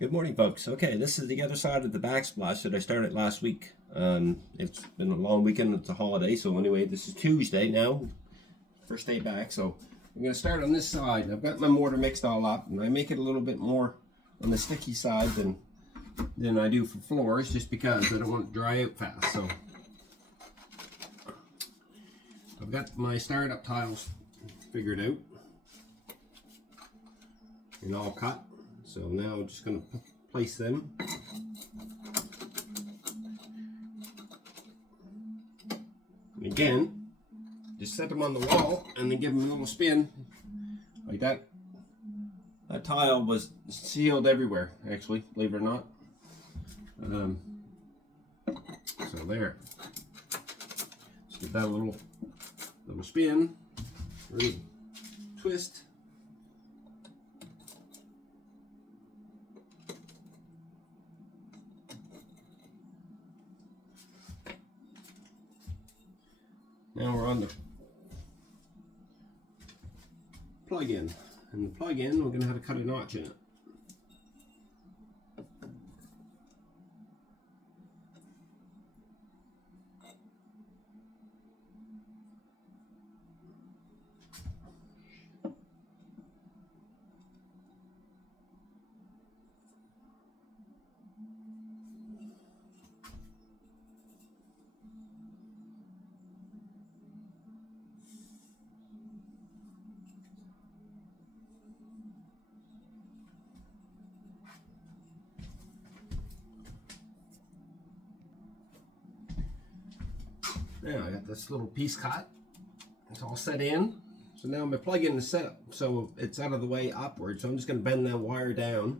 Good morning, folks. Okay, this is the other side of the backsplash that I started last week. It's been a long weekend. It's a holiday, so anyway, this is Tuesday now, first day back. So I'm going to start on this side. I've got my mortar mixed all up, and I make it a little bit more on the sticky side than I do for floors, just because I don't want it to dry out fast. So I've got my startup tiles figured out and all cut. So now I'm just going to place them. And again, just set them on the wall and then give them a little spin like that. That tile was sealed everywhere, actually, believe it or not. So there. Just give that a little spin, little twist. Now we're on the plug-in. And the plug-in, we're going to have to cut a notch in it. Now I got this little piece cut. It's all set in. So now my plug-in is set up so it's out of the way upward. So I'm just going to bend that wire down.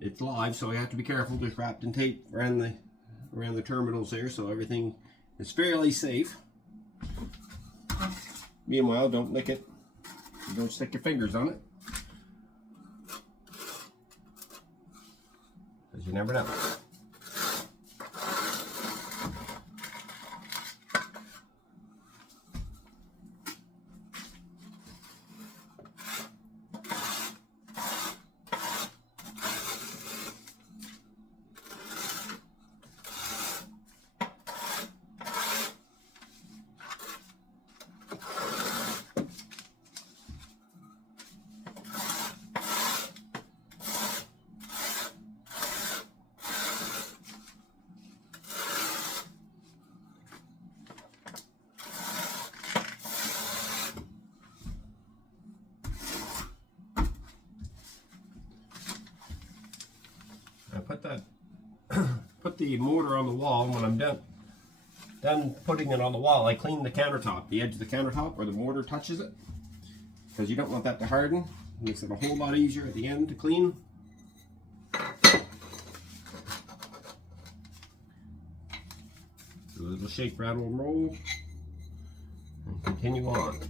It's live, so I have to be careful. Just wrapped in tape around the terminals there, so everything is fairly safe. Meanwhile, don't lick it. Don't stick your fingers on it, because you never know. Put the mortar on the wall. When I'm done putting it on the wall, I clean the countertop, the edge of the countertop where the mortar touches it, because you don't want that to harden. It makes it a whole lot easier at the end to clean. Do a little shake, rattle, and roll, and continue on.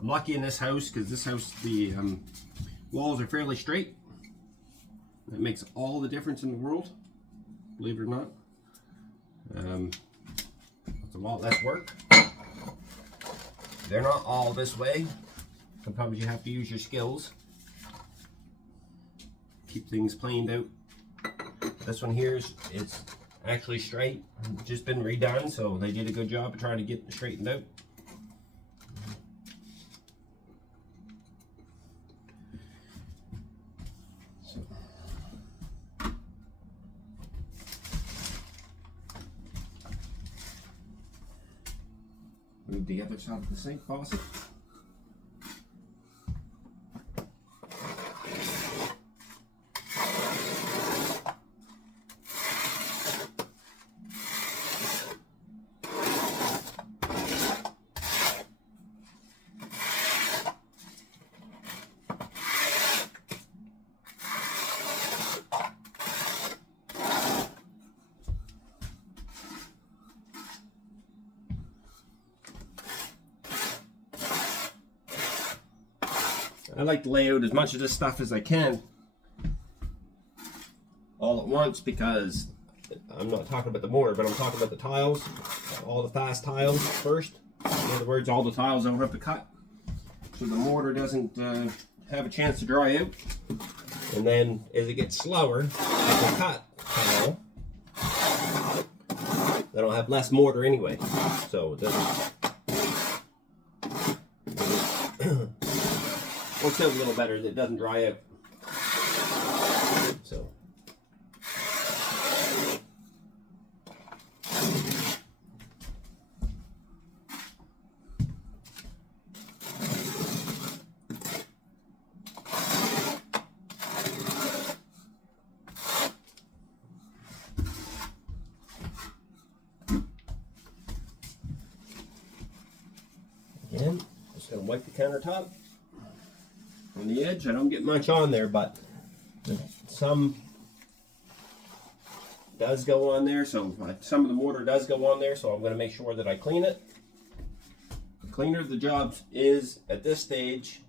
I'm lucky in this house because this house, the walls are fairly straight. That makes all the difference in the world, believe it or not. It's a lot less work. They're not all this way. Sometimes you have to use your skills. Keep things planed out. This one here it's actually straight. Just been redone, so they did a good job of trying to get it straightened out. Move the other side of the sink faucet. I like to lay out as much of this stuff as I can all at once because I'm not talking about the mortar, but I'm talking about the tiles, all the fast tiles first. In other words, all the tiles I don't have to cut, so the mortar doesn't have a chance to dry out. And then as it gets slower, I can cut tile. Then I'll have less mortar anyway, so it doesn't. Works out a little better. It doesn't dry out. So. Again, just gonna wipe the countertop on the edge. I don't get much on there, but some does go on there, so some of the mortar does go on there, so I'm going to make sure that I clean it. The cleaner the job is at this stage,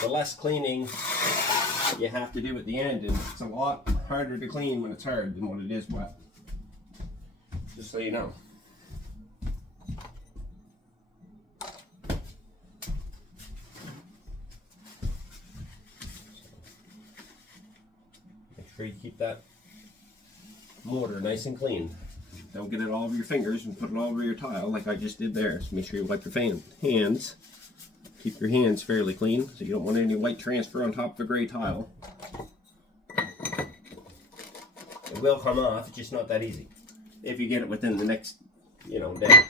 the less cleaning you have to do at the end, and it's a lot harder to clean when it's hard than when it is wet. Just so you know. Make sure you keep that mortar nice and clean. Don't get it all over your fingers and put it all over your tile like I just did there. So make sure you wipe your hands. Keep your hands fairly clean so you don't want any white transfer on top of a gray tile. It will come off, it's just not that easy if you get it within the next, day.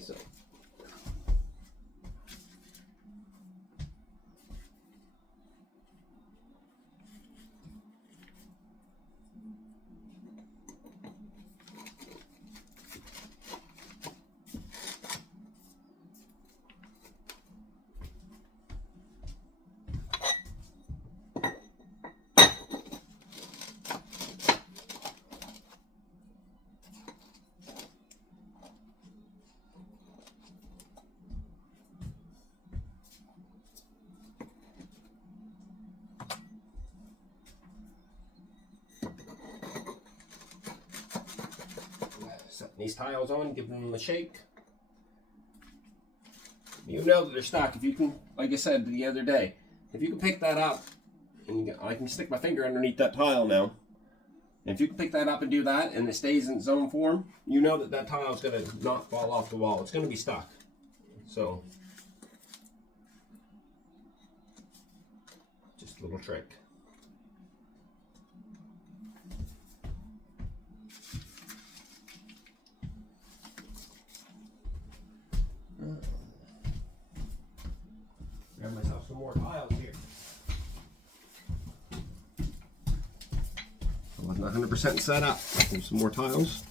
So. Setting these tiles on, giving them a shake. You know that they're stuck if you can, like I said the other day, if you can pick that up, and I can stick my finger underneath that tile now, and if you can pick that up and do that and it stays in zone form, you know that that tile is going to not fall off the wall. It's going to be stuck. So, just a little trick. Grab myself some more tiles here. I wasn't 100% set up. There's some more tiles.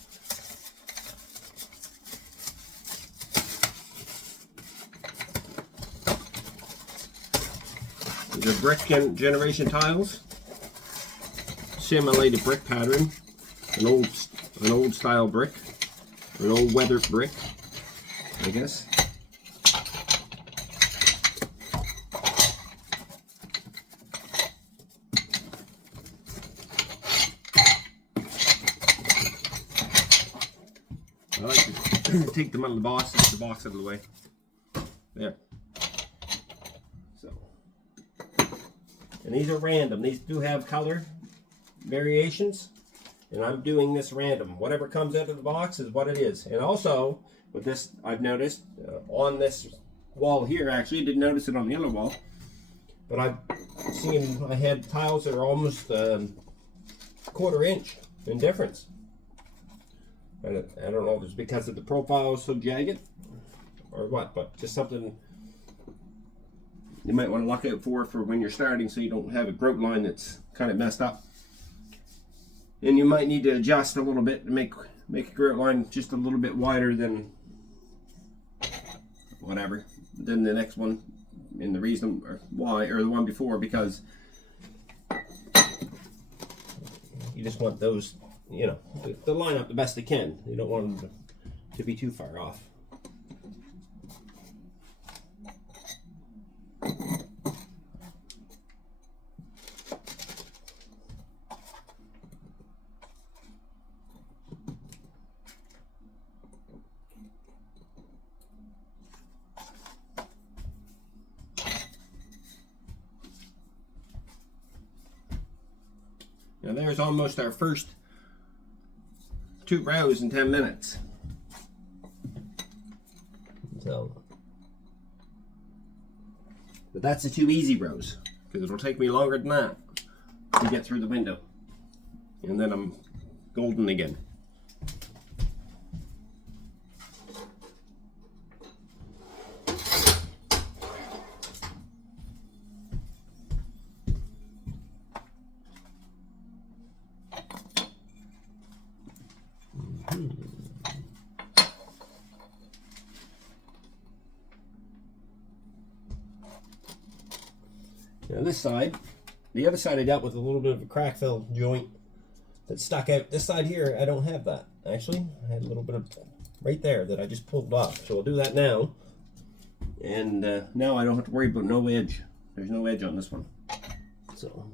These are brick generation tiles. Simulated brick pattern. An old style brick. Or an old weathered brick, I guess. I like to take them out of the box, get the box out of the way. There. So, and these are random. These do have color variations, and I'm doing this random. Whatever comes out of the box is what it is. And also, with this, I've noticed on this wall here, actually, I didn't notice it on the other wall, but I've seen I had tiles that are almost quarter inch in difference. I don't know if it's because of the profile is so jagged or what, but just something you might want to look out for when you're starting, so you don't have a grout line that's kind of messed up. And you might need to adjust a little bit to make a grout line just a little bit wider than whatever, than the next one. And the reason why, or the one before, because you just want those, to line up the best they can. You don't want them to be too far off. Now there's almost our first 2 rows in 10 minutes. So, but that's the 2 easy rows, because it'll take me longer than that to get through the window. And then I'm golden again. Now this side, the other side I dealt with a little bit of a crack fill joint that stuck out. This side here, I don't have that. Actually, I had a little bit of right there that I just pulled off. So I'll do that now. And now I don't have to worry about no edge. There's no edge on this one. So.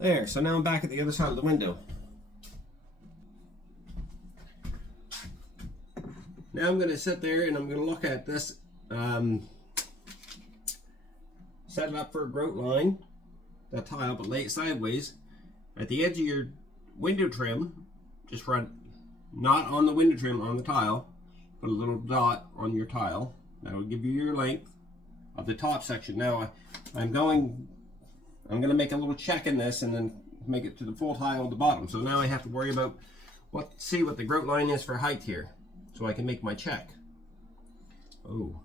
There, so now I'm back at the other side of the window. Now I'm going to sit there and I'm going to look at this, set it up for a grout line, that tile, but lay it sideways. At the edge of your window trim, just run, not on the window trim, on the tile, put a little dot on your tile. That will give you your length of the top section. Now I'm going to make a little check in this and then make it to the full tile at the bottom. So now I have to worry about see what the grout line is for height here, so I can make my check. Oh.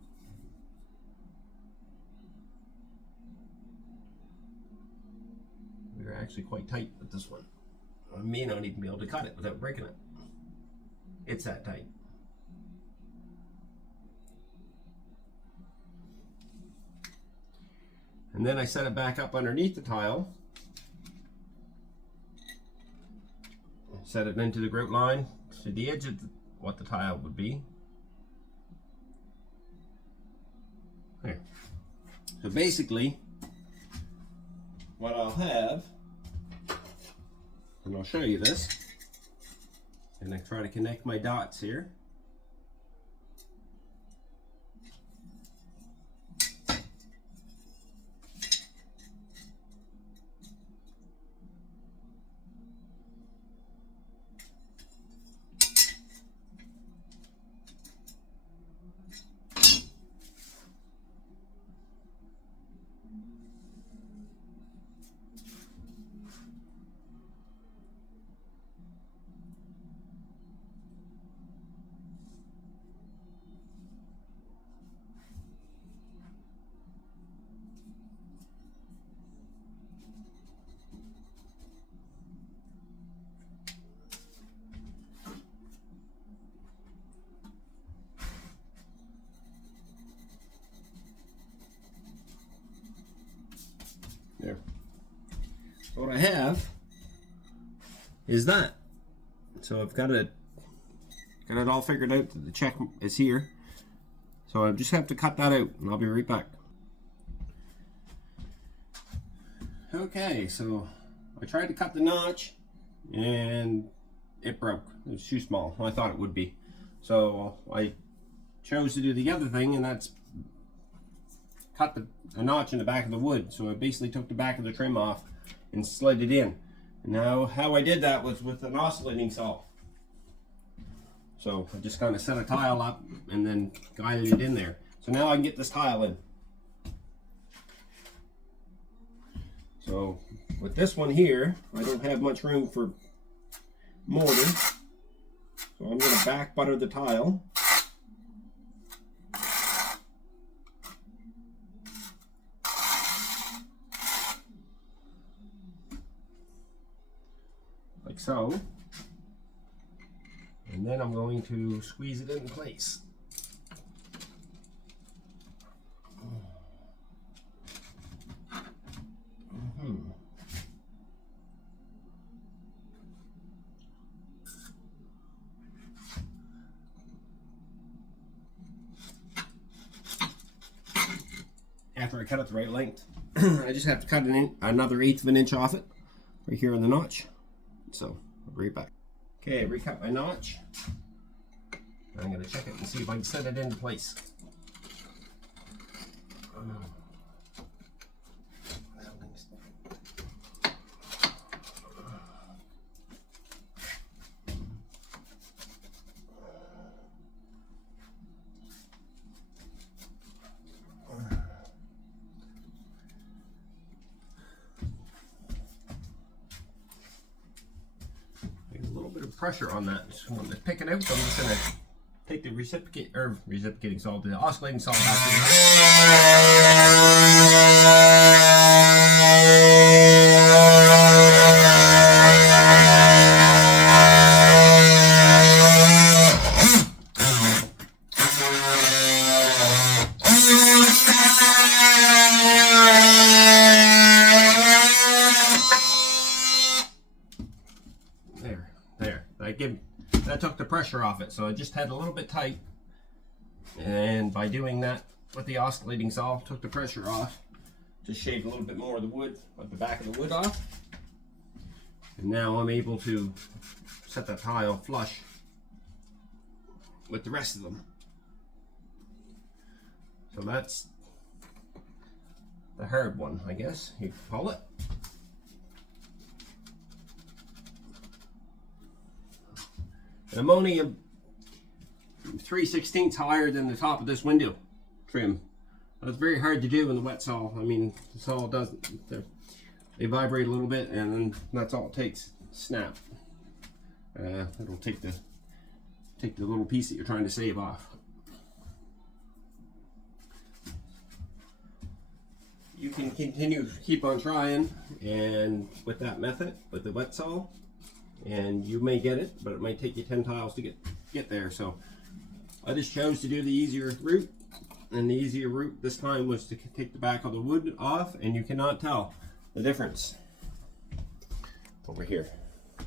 We're actually quite tight with this one. I may not even be able to cut it without breaking it. It's that tight. And then I set it back up underneath the tile. Set it into the grout line to the edge of what the tile would be. There. So basically, what I'll have, and I'll show you this, and I try to connect my dots here. There. What I have is that. So I've got it all figured out that the check is here. So I just have to cut that out and I'll be right back. Okay, so I tried to cut the notch and it broke. It was too small. I thought it would be. So I chose to do the other thing, and that's cut a notch in the back of the wood. So I basically took the back of the trim off and slid it in. Now how I did that was with an oscillating saw. So I just kind of set a tile up and then guided it in there. So now I can get this tile in. So with this one here, I don't have much room for mortar. So I'm going to back butter the tile. Like so. And And then I'm going to squeeze it in place. After I cut it the right length, I just have to cut another 1/8 of an inch off it, right here in the notch. So, I'll be right back. Okay, I recut my notch. I'm going to check it and see if I can set it into place. Pressure on that. So when I pick it out, I'm just going to take the reciprocating salt, the oscillating salt back that took the pressure off it, so I just had a little bit tight, and by doing that with the oscillating salt, took the pressure off, just shaved a little bit more of the wood, like the back of the wood off, and now I'm able to set that tile flush with the rest of them. So that's the hard one, I guess you could call it. And I'm only a 3/16 higher than the top of this window trim. That's very hard to do in the wet saw. I mean, the saw doesn't, they vibrate a little bit, and then that's all it takes. Snap. It'll take the little piece that you're trying to save off. You can keep on trying, and with that method, with the wet saw, and you may get it, but it might take you 10 tiles to get there. So I just chose to do the easier route, and the easier route this time was to take the back of the wood off, and you cannot tell the difference over here. You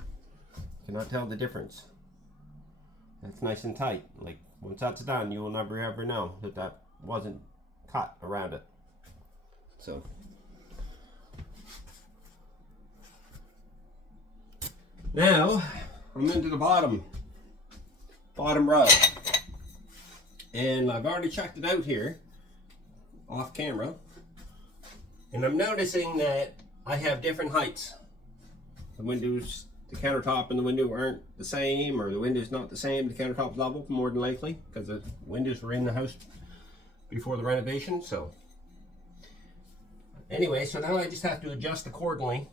cannot tell the difference. That's nice and tight. Like, once that's done, you will never ever know that that wasn't cut around it. So now I'm into the bottom rug, and I've already checked it out here off camera, and I'm noticing that I have different heights. The windows, the countertop and the window aren't the same, or the window's not the same. The countertop's level more than likely because the windows were in the house before the renovation. So anyway, so now I just have to adjust accordingly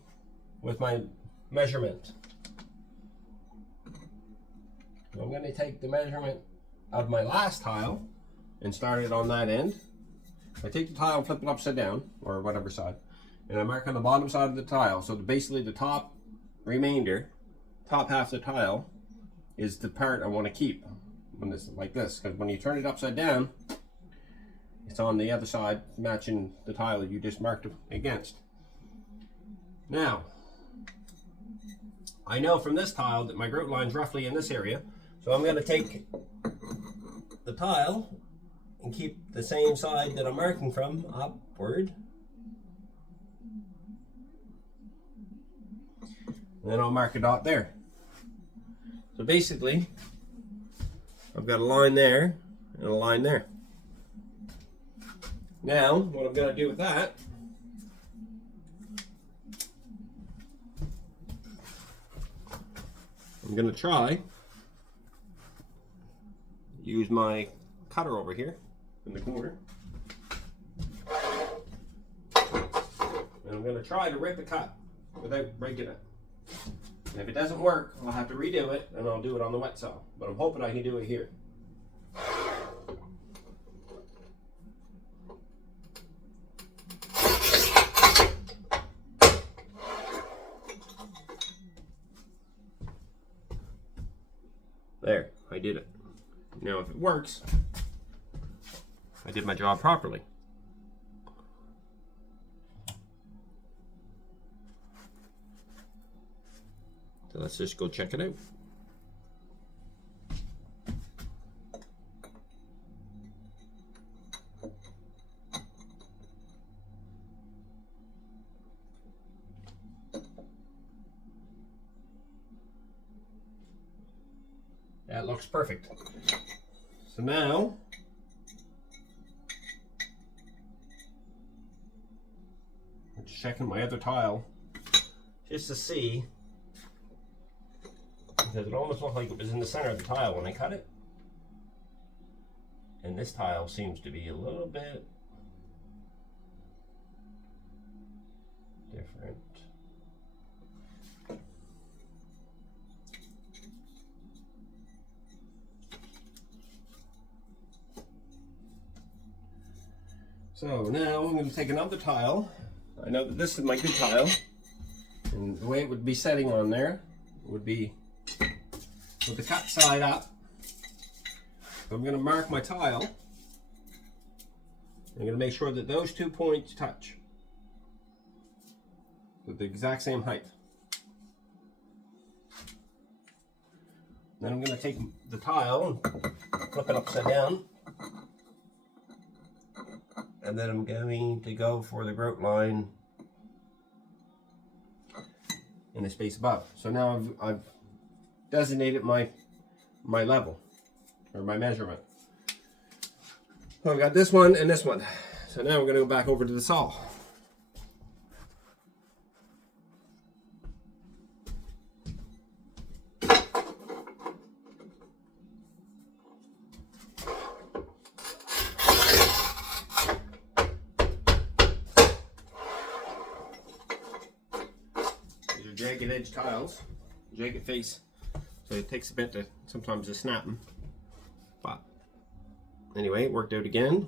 with my measurement. I'm going to take the measurement of my last tile and start it on that end. I take the tile and flip it upside down, or whatever side, and I mark on the bottom side of the tile. So basically the top half of the tile is the part I want to keep when it's like this, because when you turn it upside down, it's on the other side, matching the tile that you just marked against. Now, I know from this tile that my grout line's roughly in this area, so I'm going to take the tile and keep the same side that I'm marking from upward. And then I'll mark a dot there. So basically, I've got a line there and a line there. Now, what I'm going to do with that, I'm going to try use my cutter over here in the corner, and I'm going to try to rip the cut without breaking it. And if it doesn't work, I'll have to redo it, and I'll do it on the wet saw. But I'm hoping I can do it here. There. I did it. Now if it works, I did my job properly. So let's just go check it out. That looks perfect. So now, I'm just checking my other tile just to see, because it almost looked like it was in the center of the tile when I cut it. And this tile seems to be a little bit different. So now I'm going to take another tile. I know that this is my good tile, and the way it would be setting on there would be with the cut side up. So I'm going to mark my tile. I'm going to make sure that those 2 points touch with the exact same height. Then I'm going to take the tile and flip it upside down. And then I'm going to go for the grout line in the space above. So now I've designated my level, or my measurement. So I've got this one and this one. So now we're going to go back over to the saw. Jagged edge tiles, jagged face, so it takes a bit to sometimes to snap them, but anyway, it worked out again.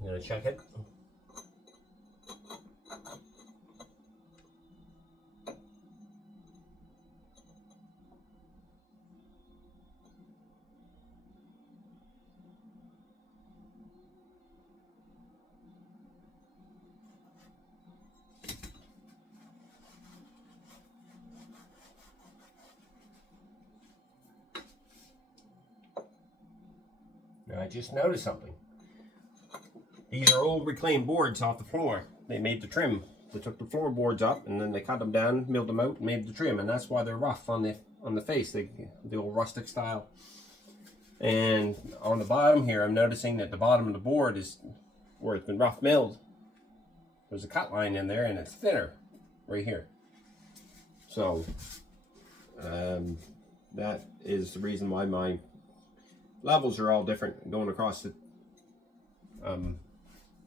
I'm gonna check it. I just noticed something. These are old reclaimed boards off the floor. They made the trim. They took the floorboards up and then they cut them down, milled them out, and made the trim, and that's why they're rough on the face, the old rustic style. And on the bottom here, I'm noticing that the bottom of the board is where it's been rough milled. There's a cut line in there, and it's thinner right here. So that is the reason why my levels are all different going across the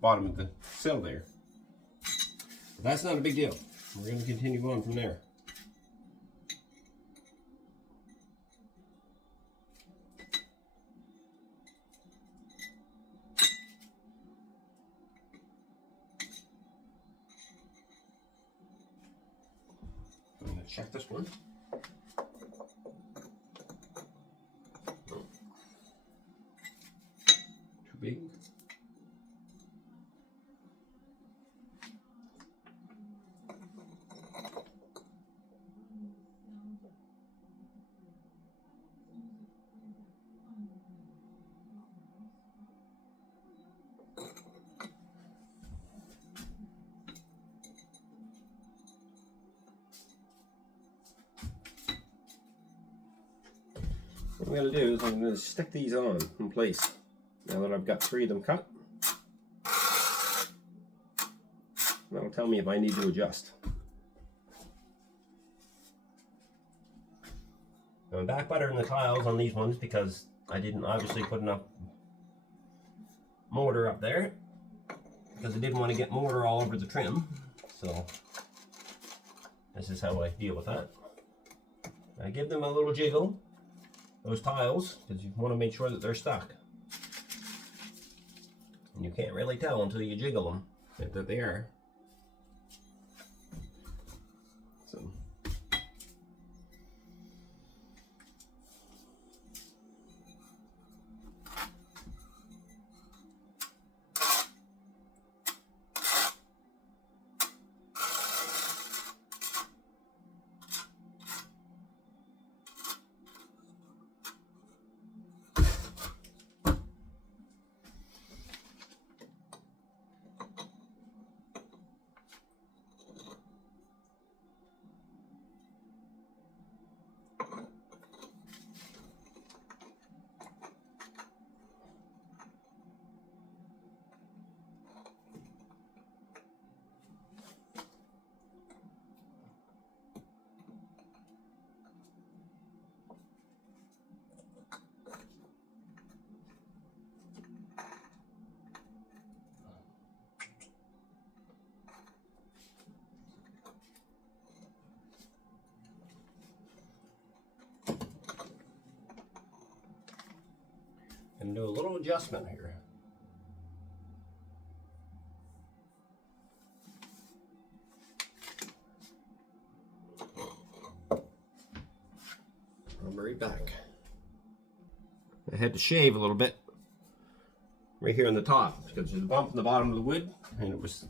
bottom of the sill there. But that's not a big deal. We're going to continue going from there. I'm going to check this one. Too big. What I'm going to do is I'm going to stick these on in place now that I've got 3 of them cut. That'll tell me if I need to adjust. I'm back buttering the tiles on these ones because I didn't obviously put enough mortar up there because I didn't want to get mortar all over the trim. So this is how I deal with that. I give them a little jiggle, those tiles, because you want to make sure that they're stuck. And you can't really tell until you jiggle them that they are. So and do a little adjustment here. I'll be right back. I had to shave a little bit right here on the top because there's a bump in the bottom of the wood, and I was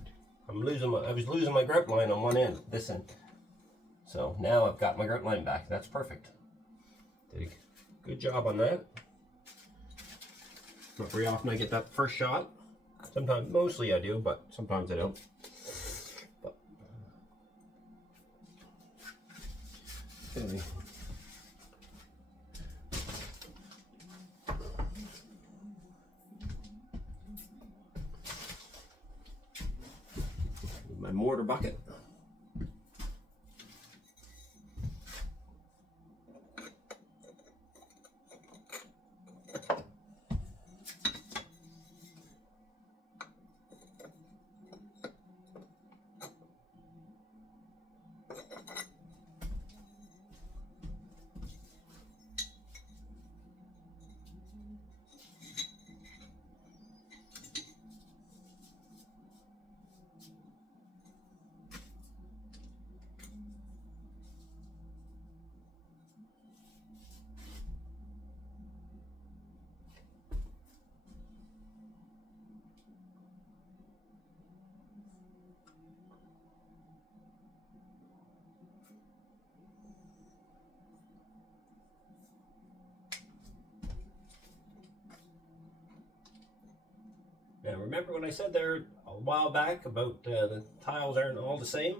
losing my grout line on one end, this end. So now I've got my grout line back. That's perfect. Did a good job on that. Not very often I get that first shot. Sometimes, mostly I do, but sometimes I don't. But, okay. My mortar bucket. Now remember when I said there a while back about the tiles aren't all the same?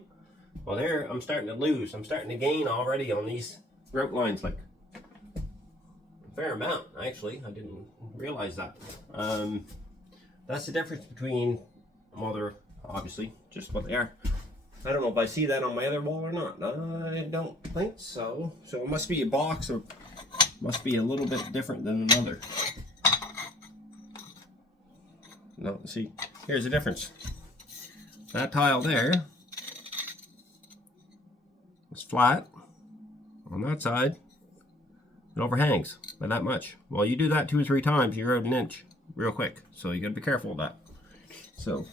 Well, there I'm starting to lose. I'm starting to gain already on these grout lines, like a fair amount actually. I didn't realize that. That's the difference between, well, they're obviously just what they are. I don't know if I see that on my other wall or not. I don't think so. So it must be a box, or must be a little bit different than another. No, see, here's the difference. That tile there is flat on that side. It overhangs by that much. Well, you do that 2 or 3 times, you're out an inch real quick. So you gotta be careful of that. So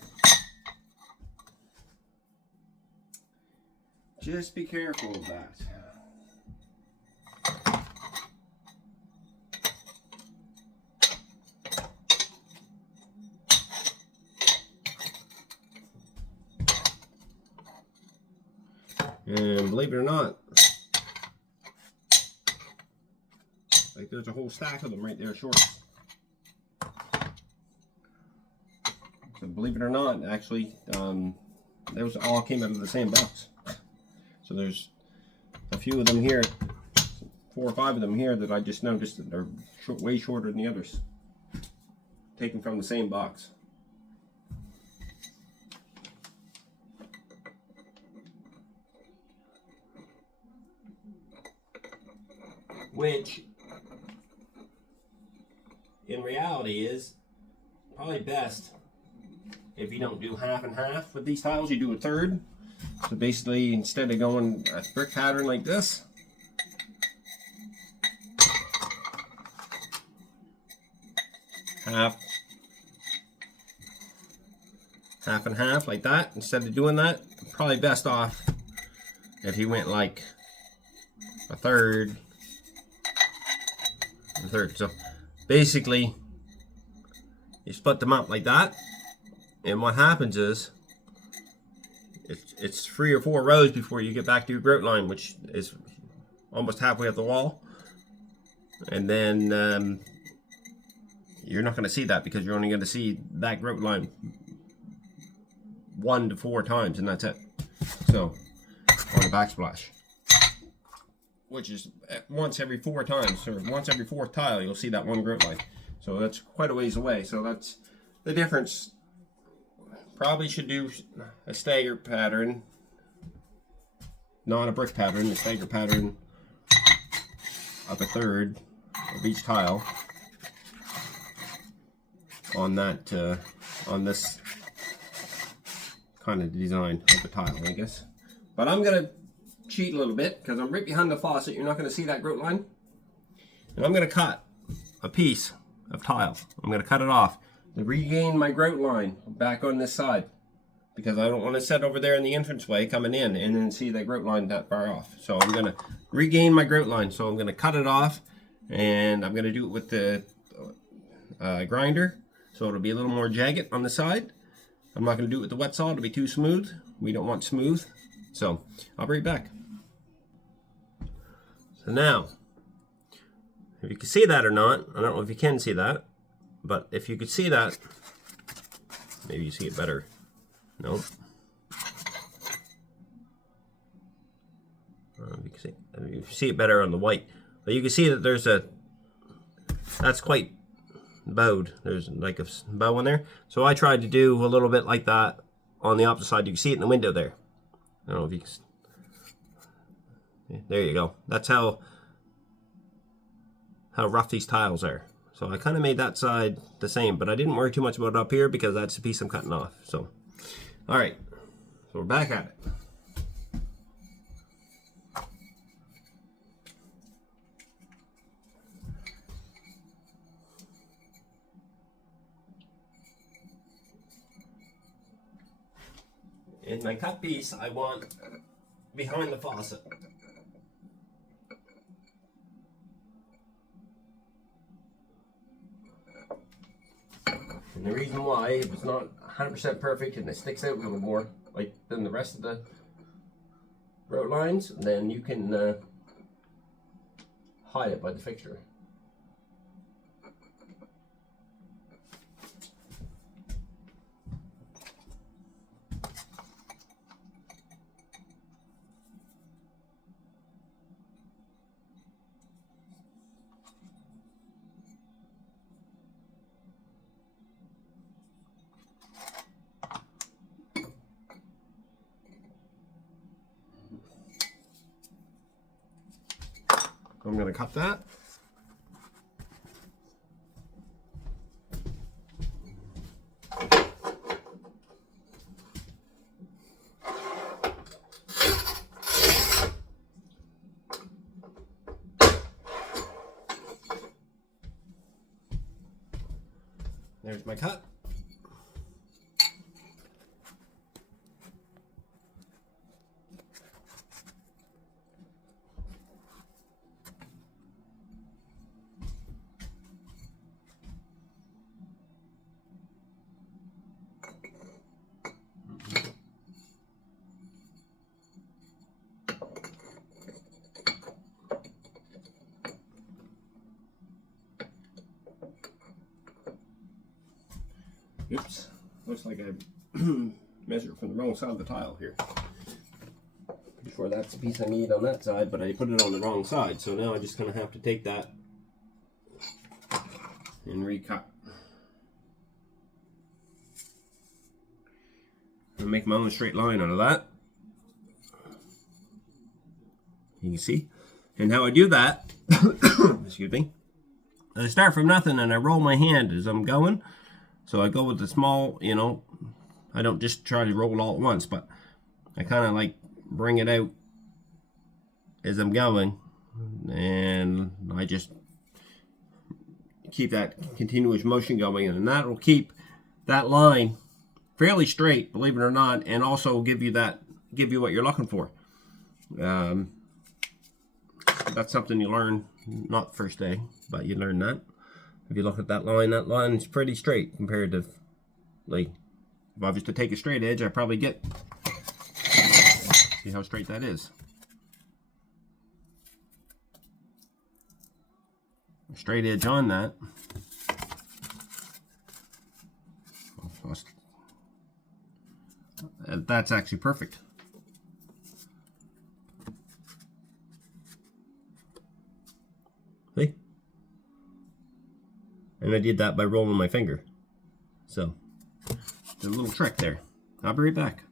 just be careful of that. And believe it or not, like there's a whole stack of them right there, short. So believe it or not, actually, those all came out of the same box. So there's a few of them here, 4 or 5 of them here that I just noticed that they're way shorter than the others, taken from the same box. Which in reality is probably best if you don't do half and half with these tiles, you do a third. So basically, instead of going a brick pattern like this, half and half like that, instead of doing that, probably best off if you went like a third. So basically you split them up like that, and what happens is it's 3 or 4 rows before you get back to your grout line, which is almost halfway up the wall, and then you're not going to see that because you're only going to see that grout line 1 to 4 times, and that's it. So on the backsplash, which is once every 4 times, or once every 4th tile, you'll see that one grout line. So that's quite a ways away. So that's the difference. Probably should do a stagger pattern, not a brick pattern, a stagger pattern of a third of each tile on that, on this kind of design of the tile, I guess. But I'm gonna cheat a little bit because I'm right behind the faucet. You're not going to see that grout line, and I'm going to cut a piece of tile. I'm going to cut it off to regain my grout line back on this side, because I don't want to sit over there in the entranceway coming in and then see that grout line that far off. So I'm going to regain my grout line. So I'm going to cut it off, and I'm going to do it with the grinder, so it'll be a little more jagged on the side. I'm not going to do it with the wet saw, it'll be too smooth. We don't want smooth. So I'll be right back. So now, if you can see that or not, I don't know if you can see that, but if you could see that, maybe you see it better. No. You can see it better on the white. But you can see that there's that's quite bowed. There's like a bow in there. So I tried to do a little bit like that on the opposite side. You can see it in the window there. I don't know if you can. There you go. That's how rough these tiles are. So I kind of made that side the same, but I didn't worry too much about it up here because that's the piece I'm cutting off. So, all right. So we're back at it. In my cut piece, I want behind the faucet. And the reason why, if it's not 100% perfect and it sticks out a little more like than the rest of the road lines, then you can hide it by the fixture. I'm going to cut that. There's my cut. Oops, looks like I measured from the wrong side of the tile here. Pretty sure that's the piece I need on that side, but I put it on the wrong side, so now I'm just going to have to take that and recut. And make my own straight line out of that. You can see. And how I do that, excuse me, I start from nothing and I roll my hand as I'm going. So I go with the small, you know, I don't just try to roll it all at once, but I kind of like bring it out as I'm going, and I just keep that continuous motion going, and that will keep that line fairly straight, believe it or not, and also give you what you're looking for. That's something you learn, not first day, but you learn that. If you look at that line is pretty straight comparatively. If I was to take a straight edge, I probably get, see how straight that is. A straight edge on that. That's actually perfect. See? And I did that by rolling my finger. So, there's a little trick there. I'll be right back.